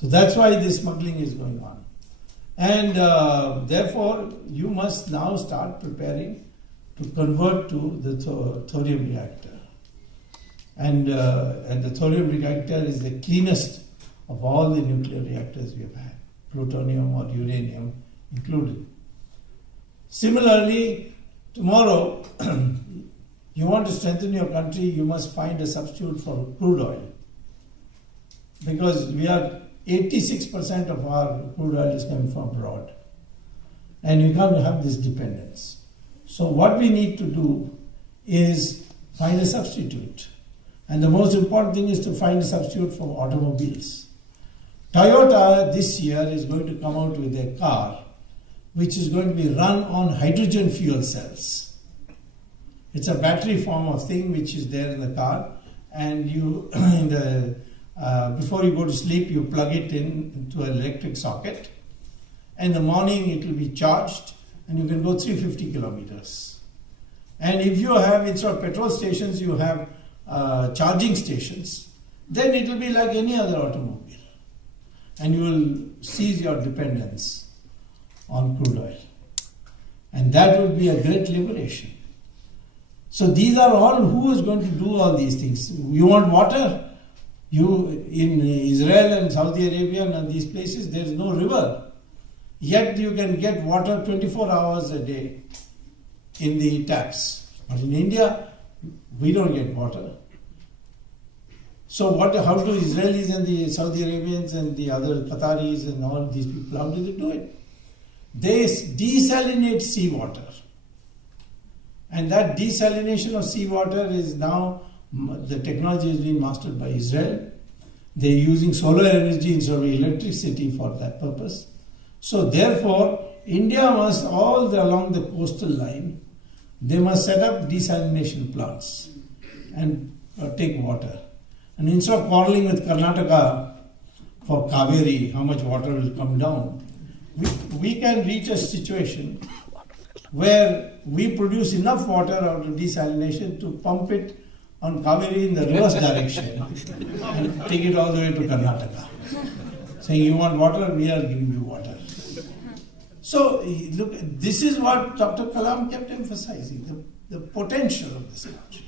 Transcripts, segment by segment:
So that's why this smuggling is going on. And therefore, you must now start preparing to convert to the thorium reactor. And the thorium reactor is the cleanest of all the nuclear reactors we have had, plutonium or uranium included. Similarly, tomorrow, you want to strengthen your country, you must find a substitute for crude oil. Because we are 86% of our crude oil is coming from abroad. And you can't have this dependence. So what we need to do is find a substitute. And the most important thing is to find a substitute for automobiles. Toyota this year is going to come out with a car which is going to be run on hydrogen fuel cells. It's a battery form of thing which is there in the car, and you before you go to sleep you plug it into an electric socket. In the morning it will be charged and you can go 350 kilometers. And if you have, instead of petrol stations, you have charging stations, then it will be like any other automobile. And you will cease your dependence on crude oil. And that would be a great liberation. So these are all, who is going to do all these things? You want water? In Israel and Saudi Arabia and these places, there is no river. Yet you can get water 24 hours a day in the taps. But in India, we don't get water. So how do Israelis and the Saudi Arabians and the other Qataris and all these people, how do they do it? They desalinate seawater. And that desalination of seawater is now, the technology has been mastered by Israel. They're using solar energy instead of electricity for that purpose. So therefore, India must, all along the coastal line, they must set up desalination plants and take water. And instead of quarreling with Karnataka for Kaveri, how much water will come down, we can reach a situation where we produce enough water out of desalination to pump it on Kaveri in the reverse direction and take it all the way to Karnataka. Saying, you want water, we are giving you water. So, look, this is what Dr. Kalam kept emphasizing, the potential of this country.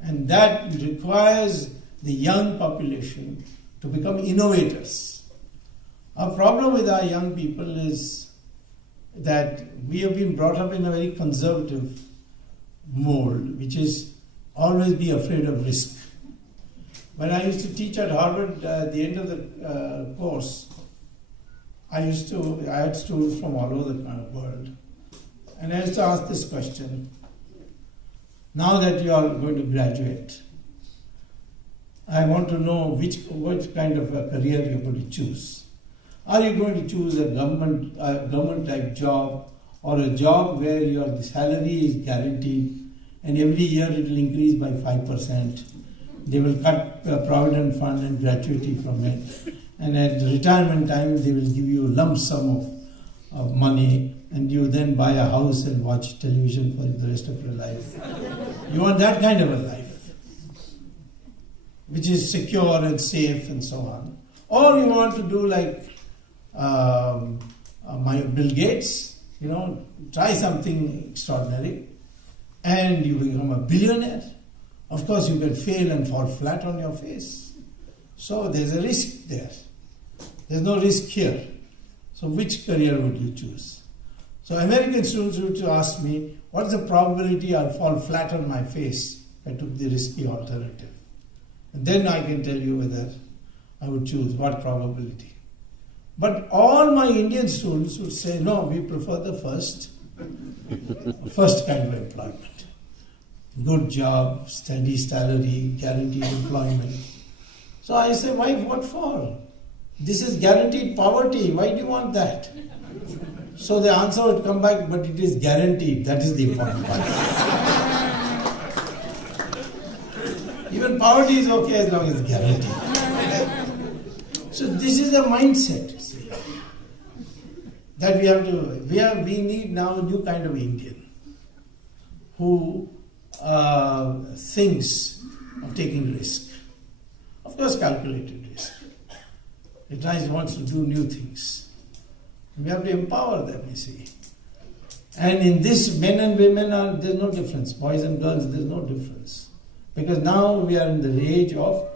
And that requires the young population to become innovators. Our problem with our young people is that we have been brought up in a very conservative mold, which is always be afraid of risk. When I used to teach at Harvard, at the end of the course, I had students from all over the world, and I used to ask this question: now that you are going to graduate, I want to know which kind of a career you're going to choose. Are you going to choose a government type job, or a job where your salary is guaranteed and every year it will increase by 5%? They will cut provident fund and gratuity from it, and at retirement time they will give you a lump sum of money, and you then buy a house and watch television for the rest of your life. You want that kind of a life, which is secure and safe and so on. Or you want to do like Bill Gates, try something extraordinary and you become a billionaire. Of course, you can fail and fall flat on your face. So there's a risk there. There's no risk here. So which career would you choose? So American students would ask me, what is the probability I'll fall flat on my face if I took the risky alternative? And then I can tell you whether I would choose what probability. But all my Indian students would say, no, we prefer the first kind of employment. Good job, steady salary, guaranteed employment. So I say, why, what for? This is guaranteed poverty. Why do you want that? So the answer would come back, but it is guaranteed. That is the important part. Even poverty is okay as long as it's guaranteed. So this is a mindset, you see, that we have to, we need now a new kind of Indian who thinks of taking risk. Of course, calculated risk. It wants to do new things. We have to empower them, you see. And in this, men and women there's no difference. Boys and girls, there's no difference. Because now we are in the age of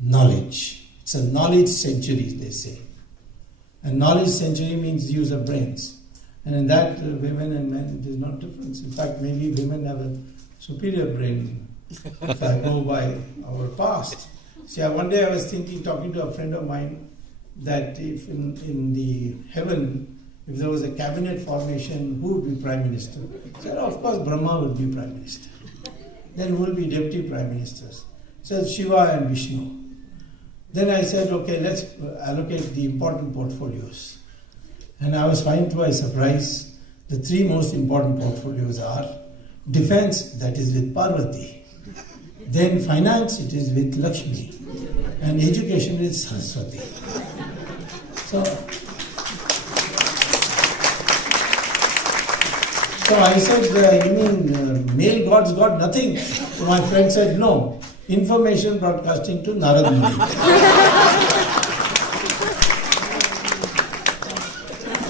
knowledge. It's a knowledge century, they say. And knowledge century means use of brains. And in that, women and men, there's no difference. In fact, maybe women have a superior brain if I go by our past. See, one day I was talking to a friend of mine, that if in the heaven, if there was a cabinet formation, who would be Prime Minister? He said, of course, Brahma would be Prime Minister. Then who will be Deputy Prime Ministers? He said, Shiva and Vishnu. Then I said, okay, let's allocate the important portfolios. And I was finding to my surprise, the three most important portfolios are defense, that is with Parvati. Then finance, it is with Lakshmi. And education with Saraswati. So I said, you mean male gods got nothing? So my friend said, no, information broadcasting to Narad Muni.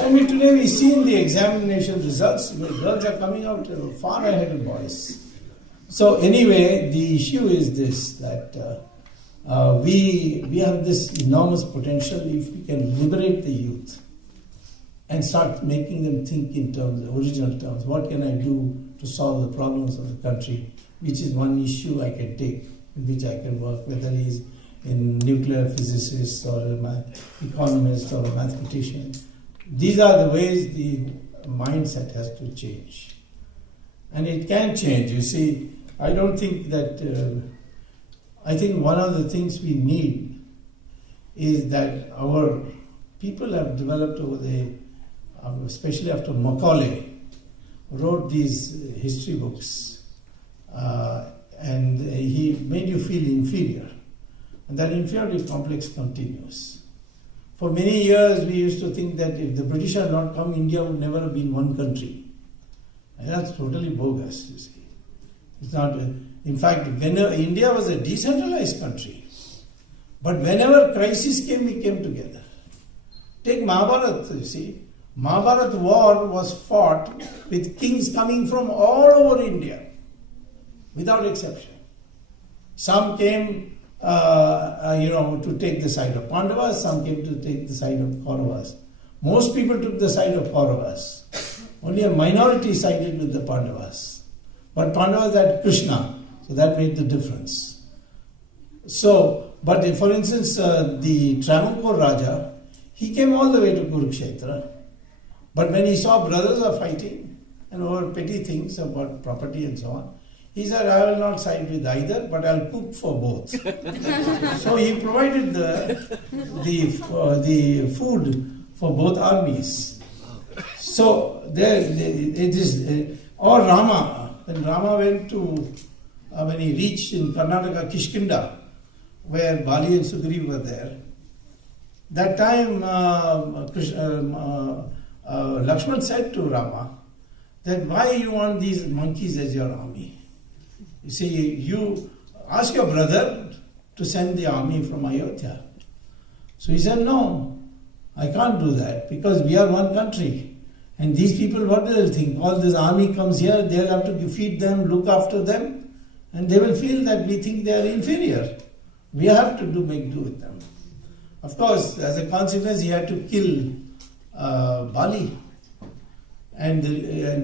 I mean, today we see in the examination results, girls are coming out far ahead of boys. So anyway, the issue is this, that we have this enormous potential if we can liberate the youth and start making them think in terms, original terms. What can I do to solve the problems of the country? Which is one issue I can take, in which I can work, whether he's a nuclear physicist or an economist or a mathematician. These are the ways the mindset has to change. And it can change. You see, I don't think that, I think one of the things we need is that our people have developed over the, especially after Macaulay wrote these history books, and he made you feel inferior. And that inferiority complex continues. For many years we used to think that if the British had not come, India would never have been one country. And that's totally bogus, you see. It's not, in fact, India was a decentralized country. But whenever crisis came, we came together. Take Mahabharata, you see. Mahabharata war was fought with kings coming from all over India, without exception. Some came, to take the side of Pandavas, some came to take the side of Kauravas. Most people took the side of Kauravas. Only a minority sided with the Pandavas. But Pandavas had Krishna, so that made the difference. So, but for instance, the Travancore Raja, he came all the way to Kurukshetra. But when he saw brothers are fighting and over petty things about property and so on, he said, I will not side with either, but I'll cook for both. So he provided the food for both armies. So there it is. Or Rama, when Rama went to, when he reached in Karnataka, Kishkinda, where Bali and Sugriva were there, that time Lakshman said to Rama that why you want these monkeys as your army? You see, you ask your brother to send the army from Ayodhya. So he said, no, I can't do that because we are one country. And these people, what do they think? All this army comes here, they'll have to feed them, look after them, and they will feel that we think they are inferior. We have to make do with them. Of course, as a consequence, he had to kill Bali. And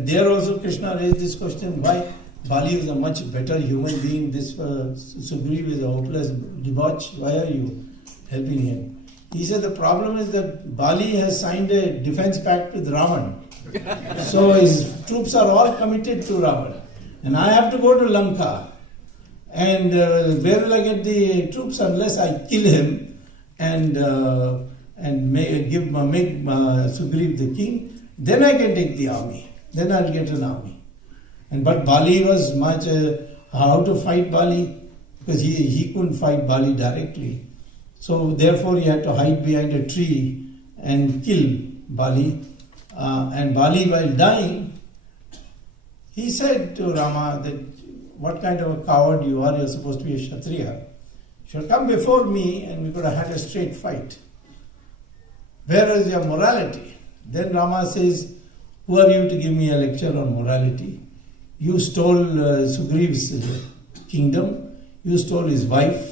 there also Krishna raised this question, why Bali is a much better human being, this Sugriva is a hopeless debauch, why are you helping him? He said the problem is that Bali has signed a defense pact with Ravan. So his troops are all committed to Ravan. And I have to go to Lanka. And where will I get the troops unless I kill him and make Sugriva the king? Then I can take the army. Then I'll get an army. But Bali was much, how to fight Bali? Because he couldn't fight Bali directly. So therefore he had to hide behind a tree and kill Bali. And Bali, while dying, he said to Rama that what kind of a coward you are, you're supposed to be a Kshatriya. You should come before me and we could have had a straight fight. Where is your morality? Then Rama says, who are you to give me a lecture on morality? You stole Sugriv's kingdom, you stole his wife,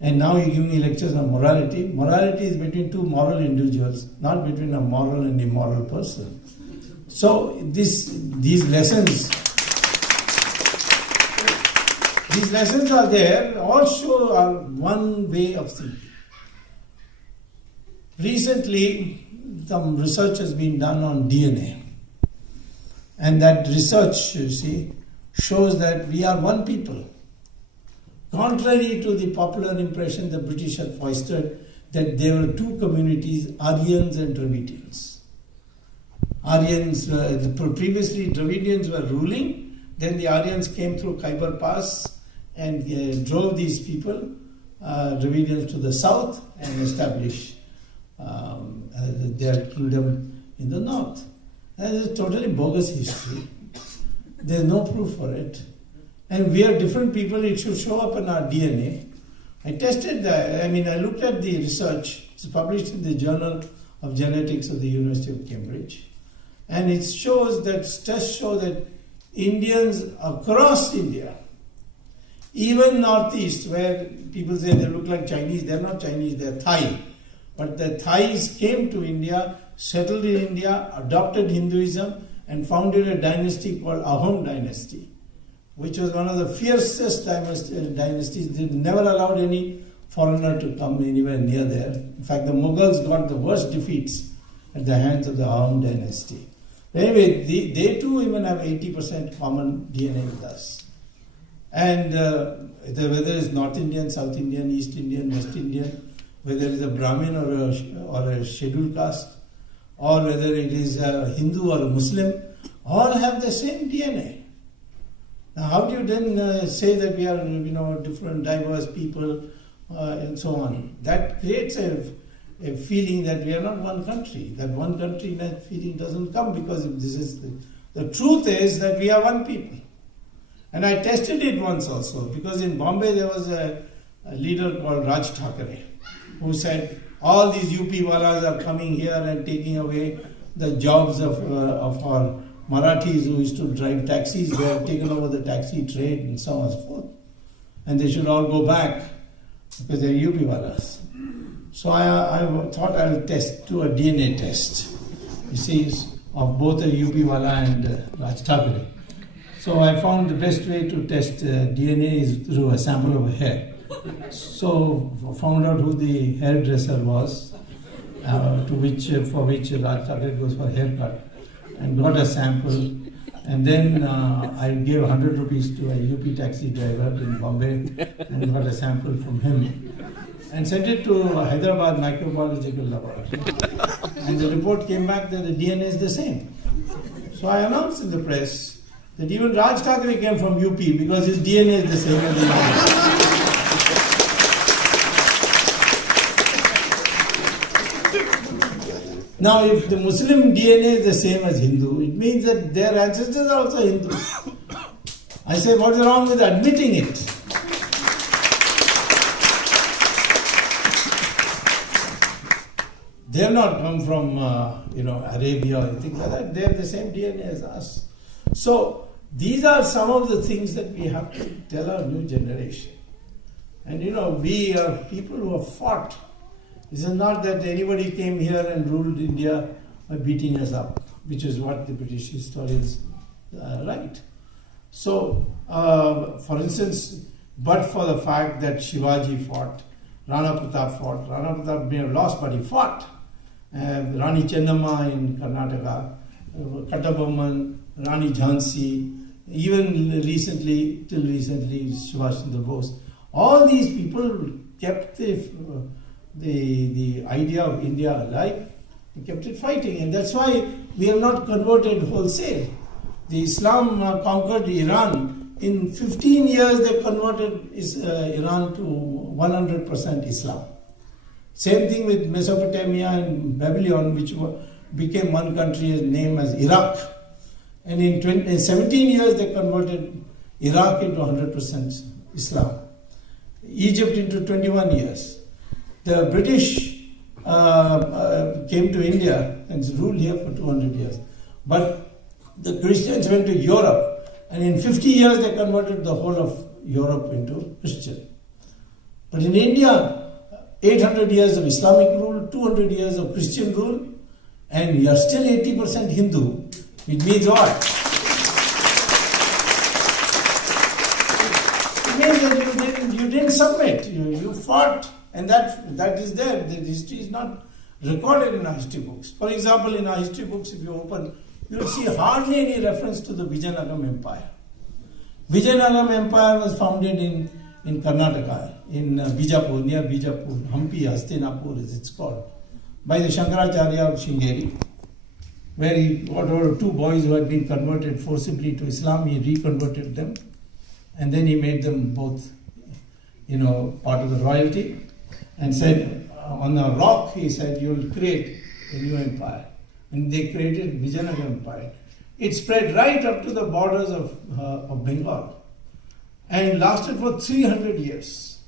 and now you give me lectures on morality. Morality is between two moral individuals, not between a moral and immoral person. So these lessons are there, all show our one way of thinking. Recently, some research has been done on DNA. And that research, you see, shows that we are one people. Contrary to the popular impression the British had foisted that there were two communities, Aryans and Dravidians. Previously Dravidians were ruling, then the Aryans came through Khyber Pass and drove these people, Dravidians, to the south and established their kingdom in the north. That is a totally bogus history. There is no proof for it. And we are different people, it should show up in our DNA. I tested that, I looked at the research. It's published in the Journal of Genetics of the University of Cambridge. And it shows that, tests show that Indians across India, even northeast, where people say they look like Chinese, they're not Chinese, they're Thai. But the Thais came to India, settled in India, adopted Hinduism, and founded a dynasty called Ahom dynasty, which was one of the fiercest dynasties. They never allowed any foreigner to come anywhere near there. In fact, the Mughals got the worst defeats at the hands of the Ahom dynasty. Anyway, they too even have 80% common DNA with us. And whether it's North Indian, South Indian, East Indian, West Indian, whether it is a Brahmin or a scheduled caste, or whether it is a Hindu or a Muslim, all have the same DNA. Now, how do you then say that we are, different, diverse people, and so on? That creates a feeling that we are not one country. That one country, that feeling doesn't come, because this is the truth is that we are one people. And I tested it once also, because in Bombay there was a leader called Raj Thackeray, who said, all these UP walas are coming here and taking away the jobs of our Marathis who used to drive taxis. They have taken over the taxi trade and so on and so forth. And they should all go back because they are UP walas. So I thought I will do a DNA test, you see, of both a UP wala and Raj Thackeray. So I found the best way to test DNA is through a sample of hair. So found out who the hairdresser was, for which Raj Thackeray goes for haircut, and got a sample. And then I gave 100 rupees to a UP taxi driver in Bombay and got a sample from him and sent it to Hyderabad Microbiological Laboratory. And the report came back that the DNA is the same. So I announced in the press that even Raj Thackeray came from UP because his DNA is the same as the others. Now, if the Muslim DNA is the same as Hindu, it means that their ancestors are also Hindus. I say, what is wrong with admitting it? They have not come from, Arabia or anything like that. They have the same DNA as us. So, these are some of the things that we have to tell our new generation. And we are people who have fought. This is not that anybody came here and ruled India by beating us up, which is what the British historians write. So, for instance, but for the fact that Shivaji fought, Rana Pratap may have lost, but he fought. Rani Chennamma in Karnataka, Kattabomman, Rani Jhansi, even till recently, Subhash Chandra Bose. All these people kept the idea of India alive and kept it fighting. And that's why we are not converted wholesale. The Islam conquered Iran. In 15 years, they converted Iran to 100% Islam. Same thing with Mesopotamia and Babylon, which became one country named as Iraq. And in 17 years, they converted Iraq into 100% Islam. Egypt into 21 years. The British came to India and ruled here for 200 years. But the Christians went to Europe, and in 50 years they converted the whole of Europe into Christian. But in India, 800 years of Islamic rule, 200 years of Christian rule, and you are still 80% Hindu, which means what? It means that you didn't submit, you fought, and that is there. The history is not recorded in our history books. For example, in our history books, if you open, you will see hardly any reference to the Vijayanagara Empire. Vijayanagara Empire was founded in Karnataka, in Bijapur, near Bijapur, Hampi, Hastinapur as it's called, by the Shankaracharya of Shringeri, where he got over 2 boys who had been converted forcibly to Islam. He reconverted them, and then he made them both, part of the royalty, and said, on a rock, he said, you will create a new empire. And they created Vijayanagara Empire. It spread right up to the borders of Bengal and lasted for 300 years.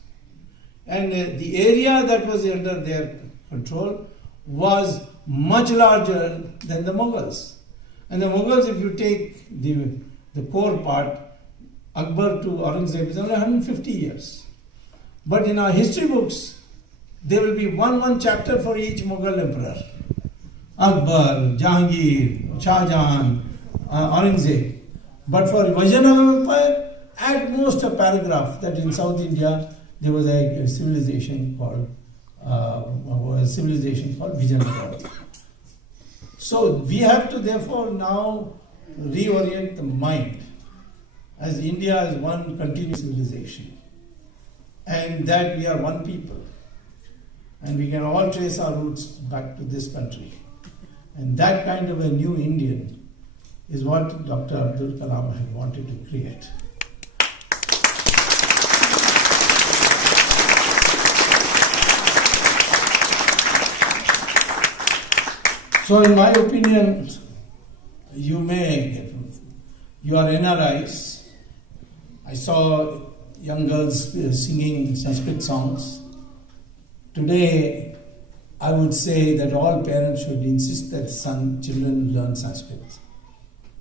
And the area that was under their control was much larger than the Mughals. And the Mughals, if you take the core part, Akbar to Aurangzeb, is only 150 years. But in our history books, there will be one chapter for each Mughal emperor. Akbar, Jahangir, Shah Jahan, Aurangzeb. But for Vijayanagara Empire, at most a paragraph that in South India there was a civilization called Vijayanagara. So we have to therefore now reorient the mind as India is one continuous civilization, and that we are one people, and we can all trace our roots back to this country. And that kind of a new Indian is what Dr. Abdul Kalam had wanted to create. So in my opinion, you are NRIs. I saw young girls singing Sanskrit songs. Today, I would say that all parents should insist that children learn Sanskrit.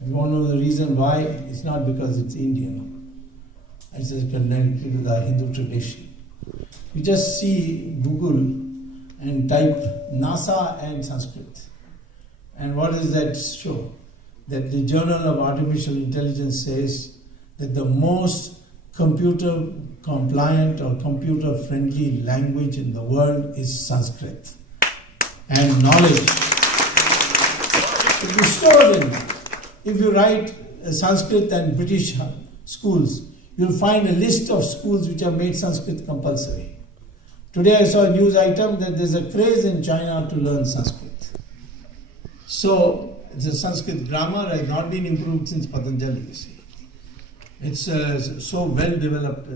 You want to know the reason why? It's not because it's Indian. It's connected to the Hindu tradition. You just see Google and type NASA and Sanskrit. And what does that show? That the Journal of Artificial Intelligence says that the most computer compliant or computer friendly language in the world is Sanskrit. And knowledge. It is stored in it. If you write Sanskrit and British schools, you'll find a list of schools which have made Sanskrit compulsory. Today I saw a news item that there's a craze in China to learn Sanskrit. So the Sanskrit grammar has not been improved since Patanjali, you see. It's so well developed.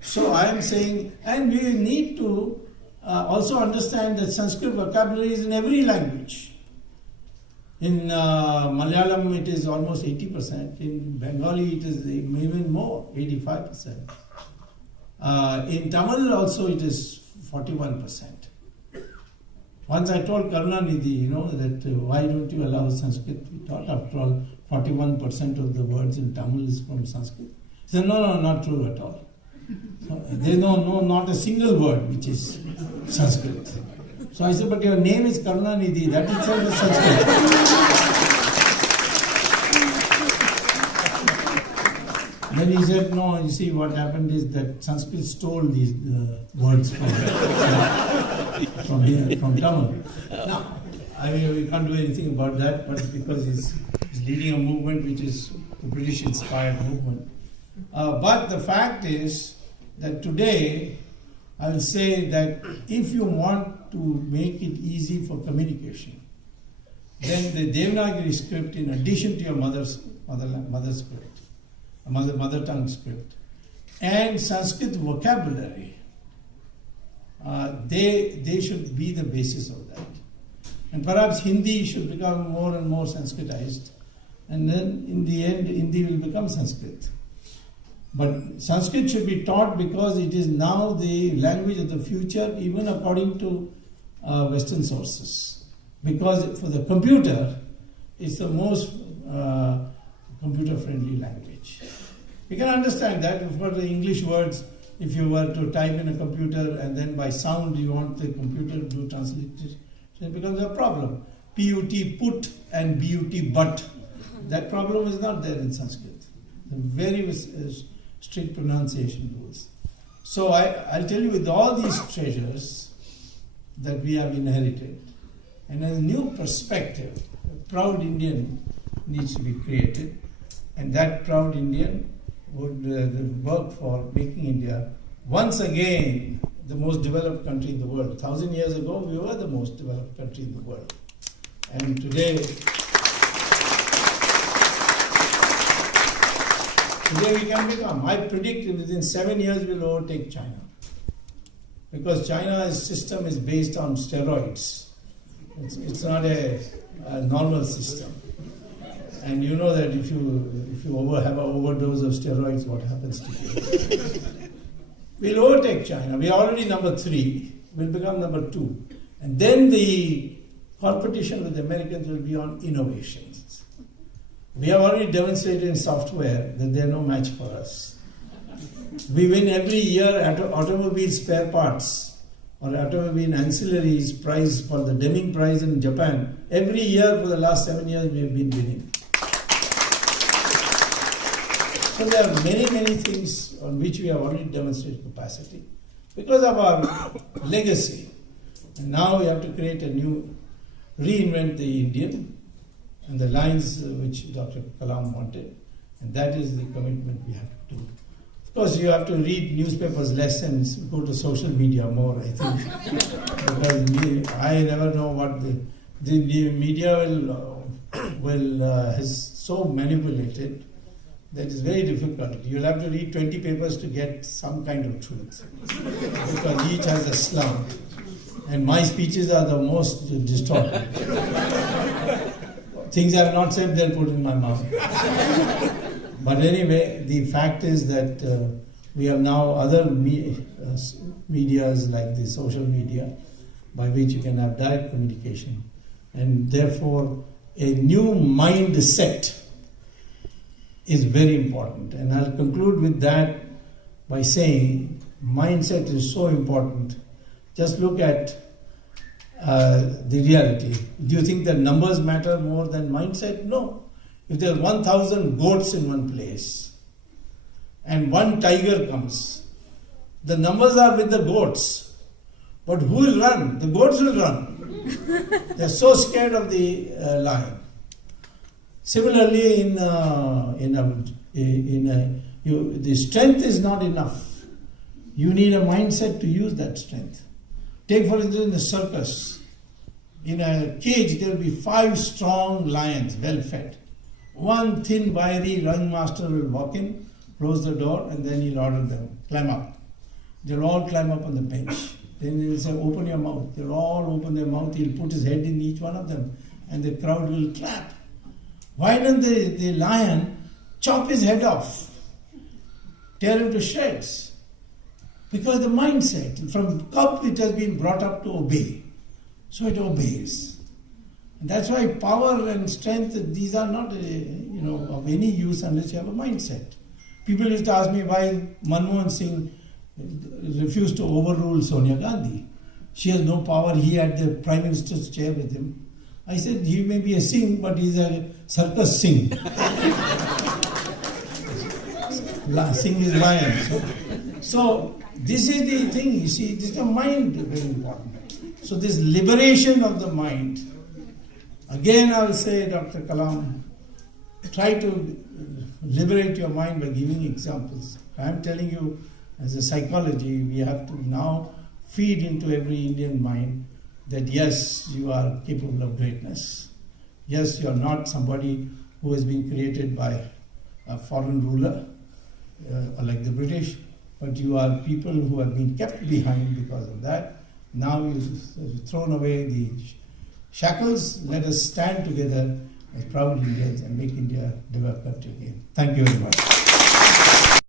So I am saying, and we need to also understand that Sanskrit vocabulary is in every language. In Malayalam it is almost 80%. In Bengali it is even more, 85%. In Tamil also it is 41%. Once I told Karunanidhi, that why don't you allow Sanskrit? We thought after all 41% of the words in Tamil is from Sanskrit. He said, no, not true at all. There is not a single word which is Sanskrit. So I said, but your name is Karunanidhi, that itself is Sanskrit. Then he said, no, you see what happened is that Sanskrit stole these words from Tamil. Now, we can't do anything about that, but because he's leading a movement which is the British-inspired movement. But the fact is that today, I will say that if you want to make it easy for communication, then the Devanagari script, in addition to your mother script, mother tongue script, and Sanskrit vocabulary, they should be the basis of that. And perhaps Hindi should become more and more Sanskritized, and then in the end Hindi will become Sanskrit. But Sanskrit should be taught because it is now the language of the future, even according to Western sources. Because for the computer, it's the most computer-friendly language. You can understand that for the English words, if you were to type in a computer and then by sound you want the computer to translate it becomes a problem. PUT, put, and BUT, but. That problem is not there in Sanskrit. Very strict pronunciation rules. So I'll tell you, with all these treasures that we have inherited, and a new perspective, a proud Indian needs to be created, and that proud Indian would work for making India once again the most developed country in the world. 1,000 years ago, we were the most developed country in the world. And today we can become. I predict within 7 years we'll overtake China. Because China's system is based on steroids. It's not a normal system. And you know that if you have an overdose of steroids, what happens to you? We'll overtake China. We are already number 3. We'll become number 2. And then the competition with the Americans will be on innovations. We have already demonstrated in software that they are no match for us. We win every year at automobile spare parts or automobile ancillaries prize called the Deming Prize in Japan. Every year for the last 7 years we have been winning. So there are many, many things on which we have already demonstrated capacity because of our legacy. And now we have to create a new, reinvent the Indian, and the lines which Dr. Kalam wanted, and that is the commitment we have to do. Of course, you have to read newspapers less and go to social media more, I think, because I never know what the media has so manipulated that it's very difficult. You'll have to read 20 papers to get some kind of truth, because each has a slant, and my speeches are the most distorted. Things I have not said, they'll put in my mouth. But anyway, the fact is that we have now other medias like the social media by which you can have direct communication. And therefore, a new mindset is very important. And I'll conclude with that by saying mindset is so important. Just look at the reality. Do you think that numbers matter more than mindset? No. If there are 1,000 goats in one place and one tiger comes, the numbers are with the goats. But who will run? The goats will run. They're so scared of the lion. Similarly, the strength is not enough. You need a mindset to use that strength. Take for instance in the circus. In a cage there will be 5 strong lions, well fed. One thin, wiry run master will walk in, close the door, and then he'll order them, climb up. They'll all climb up on the bench. Then he'll say, open your mouth. They'll all open their mouth. He'll put his head in each one of them, and the crowd will clap. Why don't the lion chop his head off, tear him to shreds? Because the mindset, from cub it has been brought up to obey. So it obeys. And that's why power and strength, these are not of any use unless you have a mindset. People used to ask me why Manmohan Singh refused to overrule Sonia Gandhi. She has no power, he had the Prime Minister's chair with him. I said, he may be a Singh, but he's a circus Singh. Singh is lion. So this is the thing, you see, this is the mind very important. So this liberation of the mind, again I will say, Dr. Kalam, try to liberate your mind by giving examples. I am telling you, as a psychology, we have to now feed into every Indian mind that yes, you are capable of greatness. Yes, you are not somebody who has been created by a foreign ruler, like the British, but you are people who have been kept behind because of that. Now you've thrown away the shackles. Let us stand together as proud Indians and make India a developed country again. Thank you very much.